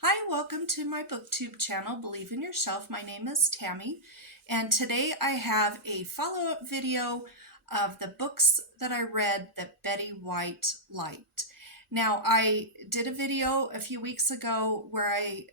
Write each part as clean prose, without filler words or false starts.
Hi, welcome to my booktube channel, Believe in Yourself. My name is Tammy, and today I have a follow-up video of the books that I read that Betty White liked. Now, I did a video a few weeks ago where I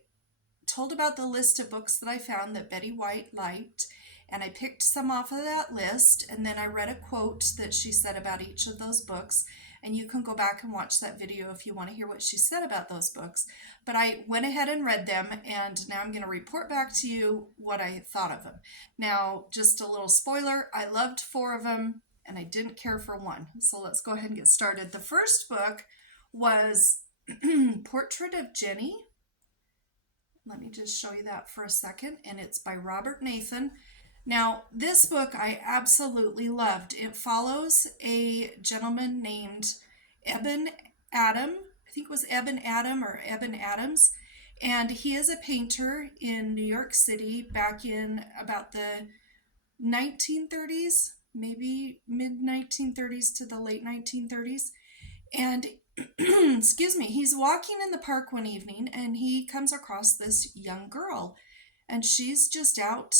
told about the list of books that I found that Betty White liked, and I picked some off of that list, and then I read a quote that she said about each of those books, and you can go back and watch that video if you want to hear what she said about those books. But I went ahead and read them, and now I'm going to report back to you what I thought of them. Now, just a little spoiler, I loved 4 of them, and I didn't care for 1. So let's go ahead and get started. The first book was Portrait of Jennie. Let me just show you that for a second. And it's by Robert Nathan. Now, this book I absolutely loved. It follows a gentleman named Eben Adam. I think it was Eben Adam or Eben Adams. And he is a painter in New York City back in about the 1930s, maybe mid 1930s to the late 1930s. And excuse me, he's walking in the park one evening and he comes across this young girl, and she's just out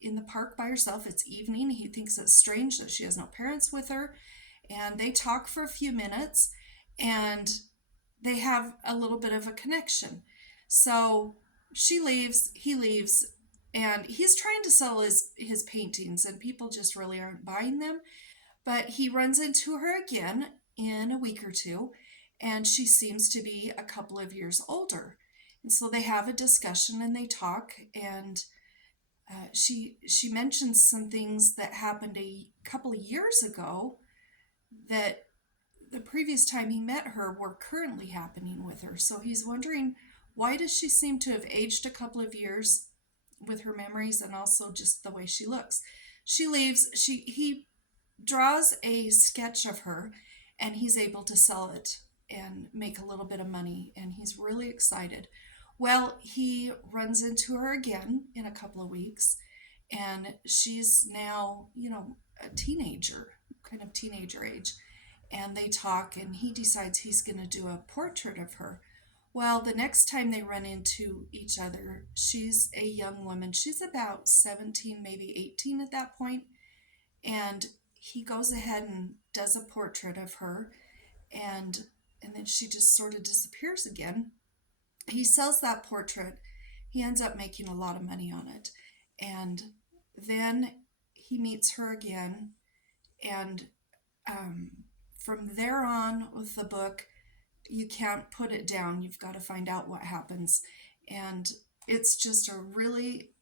in the park by herself. It's evening. He thinks it's strange that she has no parents with her, and they talk for a few minutes and they have a little bit of a connection. So she leaves, he leaves, and he's trying to sell his paintings, and people just really aren't buying them. But he runs into her again in a week or two, and she seems to be a couple of years older. And so they have a discussion and they talk, and she mentions some things that happened a couple of years ago that the previous time he met her were currently happening with her. So he's wondering, why does she seem to have aged a couple of years with her memories and also just the way she looks? She leaves. He draws a sketch of her, and he's able to sell it and make a little bit of money, and he's really excited. Well, he runs into her again in a couple of weeks, and she's now, a teenager, kind of teenager age, and they talk, and he decides he's going to do a portrait of her. Well, the next time they run into each other, she's a young woman. She's about 17, maybe 18 at that point, and he goes ahead and does a portrait of her, and then she just sort of disappears again. He sells that portrait. He ends up making a lot of money on it. And then he meets her again. And from there on with the book, you can't put it down. You've got to find out what happens. And it's just a really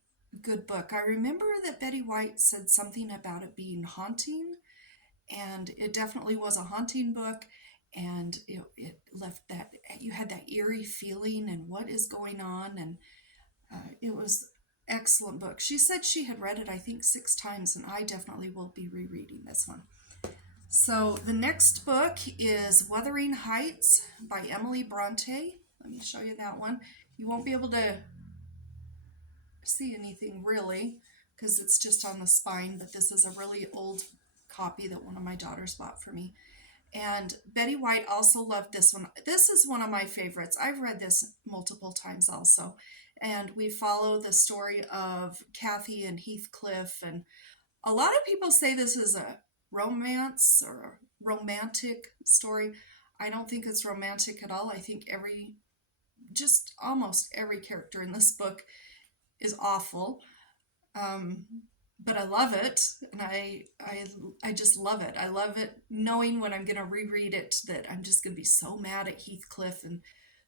good book. I remember that Betty White said something about it being haunting, and it definitely was a haunting book, and it left that, you had that eerie feeling and what is going on, and it was excellent book. She said she had read it, I think, 6 times, and I definitely will be rereading this one. So the next book is Wuthering Heights by Emily Bronte. Let me show you that one. You won't be able to see anything really because it's just on the spine, but this is a really old copy that one of my daughters bought for me. And Betty White also loved this one. This is one of my favorites. I've read this multiple times also. And we follow the story of Kathy and Heathcliff. And a lot of people say this is a romance or a romantic story. I don't think it's romantic at all. I think just almost every character in this book is awful. But I love it, and I just love it. I love it knowing when I'm going to reread it that I'm just going to be so mad at Heathcliff and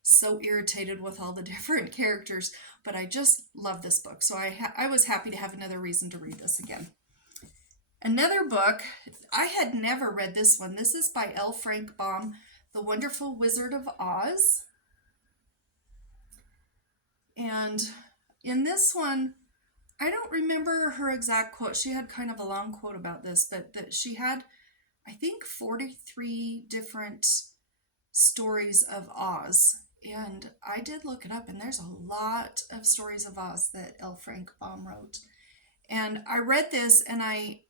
so irritated with all the different characters, but I just love this book. So I was happy to have another reason to read this again. Another book, I had never read this one. This is by L. Frank Baum, The Wonderful Wizard of Oz. And in this one, I don't remember her exact quote. She had kind of a long quote about this, but that she had, I think, 43 different stories of Oz. And I did look it up, and there's a lot of stories of Oz that L. Frank Baum wrote. And I read this, and I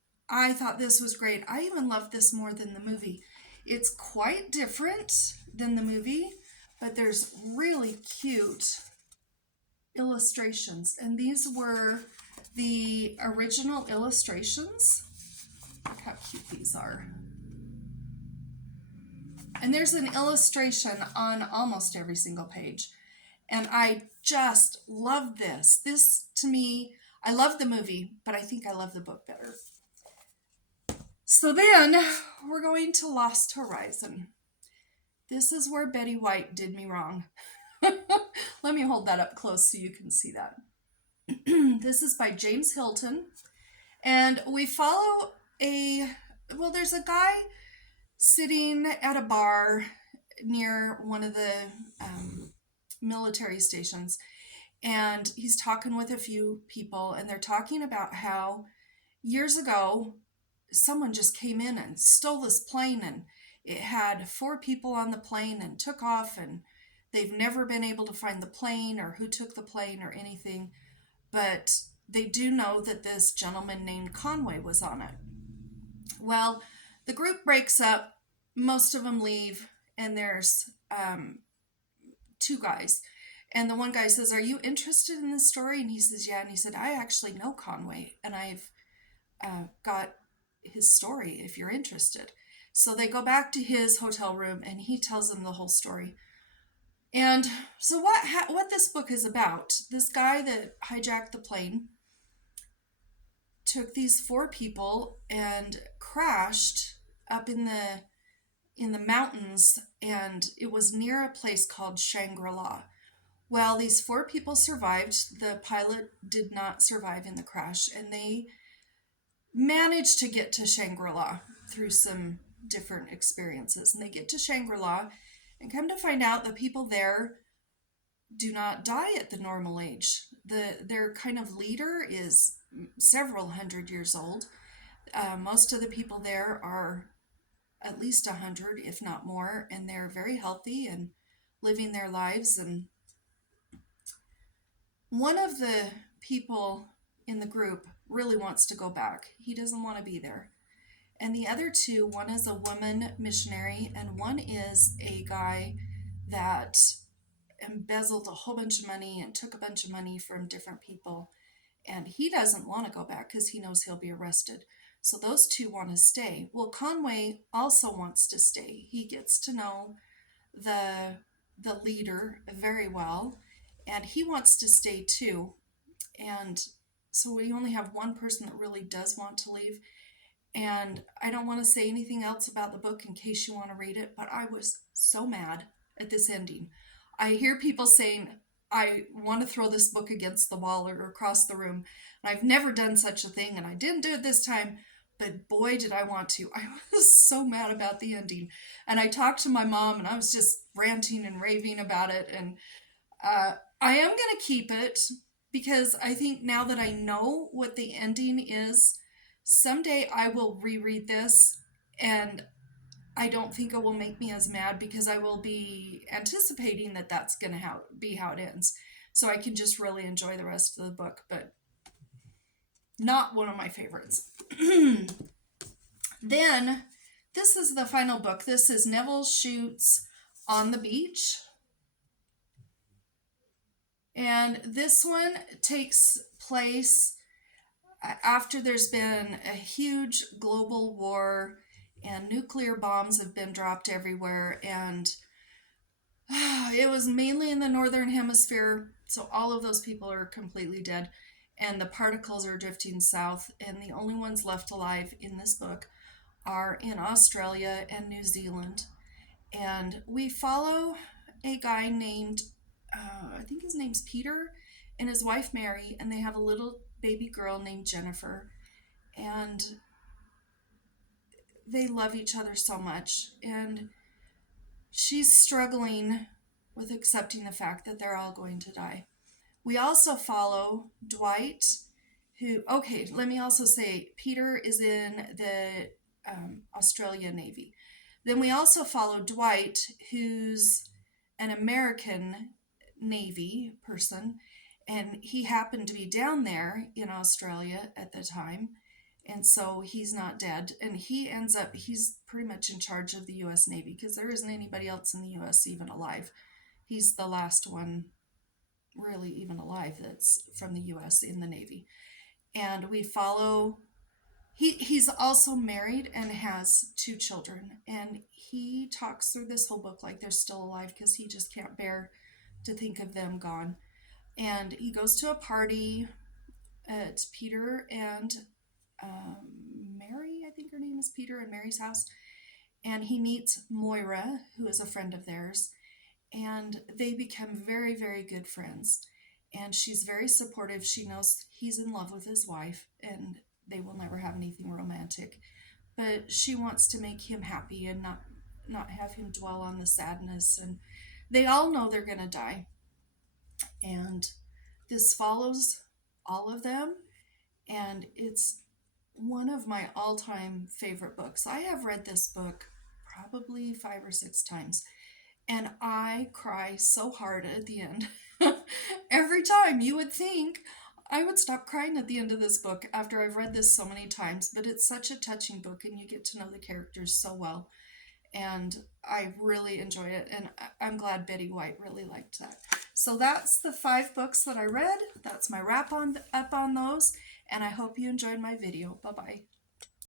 thought this was great. I even loved this more than the movie. It's quite different than the movie, but there's really cute illustrations, and these were the original illustrations. Look how cute these are. And there's an illustration on almost every single page. And I just love this. This, to me, I love the movie, but I think I love the book better. So then we're going to Lost Horizon. This is where Betty White did me wrong. Let me hold that up close so you can see that. This is by James Hilton. And we follow there's a guy sitting at a bar near one of the military stations. And he's talking with a few people, and they're talking about how years ago, someone just came in and stole this plane, and it had 4 people on the plane and took off, and they've never been able to find the plane or who took the plane or anything. But they do know that this gentleman named Conway was on it. Well, the group breaks up. Most of them leave, and there's 2 guys. And the one guy says, "Are you interested in this story?" And he says, "Yeah." And he said, "I actually know Conway, and I've got his story if you're interested." So they go back to his hotel room, and he tells them the whole story. And so what this book is about, this guy that hijacked the plane took these 4 people and crashed up in the mountains, and it was near a place called Shangri-La. Well, these 4 people survived. The pilot did not survive in the crash, and they managed to get to Shangri-La through some different experiences. And they get to Shangri-La and come to find out the people there do not die at the normal age. Their kind of leader is several hundred years old. Most of the people there are at least 100, if not more, and they're very healthy and living their lives. And one of the people in the group really wants to go back. He doesn't want to be there. And the other 2, one is a woman missionary, and one is a guy that embezzled a whole bunch of money and took a bunch of money from different people. And he doesn't want to go back because he knows he'll be arrested. So those 2 want to stay. Well, Conway also wants to stay. He gets to know the leader very well, and he wants to stay too. And so we only have one person that really does want to leave. And I don't want to say anything else about the book in case you want to read it, but I was so mad at this ending. I hear people saying, "I want to throw this book against the wall or across the room." And I've never done such a thing, and I didn't do it this time, but boy, did I want to. I was so mad about the ending. And I talked to my mom, and I was just ranting and raving about it. And I am going to keep it because I think now that I know what the ending is, someday I will reread this, and I don't think it will make me as mad because I will be anticipating that that's going to be how it ends. So I can just really enjoy the rest of the book, but not one of my favorites. Then, this is the final book. This is Neville Shute's On the Beach. And this one takes place after there's been a huge global war and nuclear bombs have been dropped everywhere, and it was mainly in the northern hemisphere, so all of those people are completely dead, and the particles are drifting south, and the only ones left alive in this book are in Australia and New Zealand. And we follow a guy named, I think his name's Peter, and his wife Mary, and they have a little baby girl named Jennifer, and they love each other so much, and she's struggling with accepting the fact that they're all going to die. We also follow Dwight, let me also say, Peter is in the Australian Navy. Then we also follow Dwight, who's an American Navy person, and he happened to be down there in Australia at the time, and so he's not dead, and he's pretty much in charge of the U.S. Navy because there isn't anybody else in the U.S. even alive. He's the last one really even alive, that's from the US in the Navy. And we follow, he's also married and has 2 children. And he talks through this whole book like they're still alive because he just can't bear to think of them gone. And he goes to a party at Peter and Mary, I think her name is Peter and Mary's house. And he meets Moira, who is a friend of theirs, and they become very, very good friends. And she's very supportive. She knows he's in love with his wife and they will never have anything romantic. But she wants to make him happy and not have him dwell on the sadness. And they all know they're going to die. And this follows all of them. And it's one of my all-time favorite books. I have read this book probably 5 or 6 times, and I cry so hard at the end. Every time. You would think I would stop crying at the end of this book after I've read this so many times, but it's such a touching book and you get to know the characters so well. And I really enjoy it, and I'm glad Betty White really liked that. So that's the 5 books that I read. That's my wrap on up on those, and I hope you enjoyed my video. Bye bye.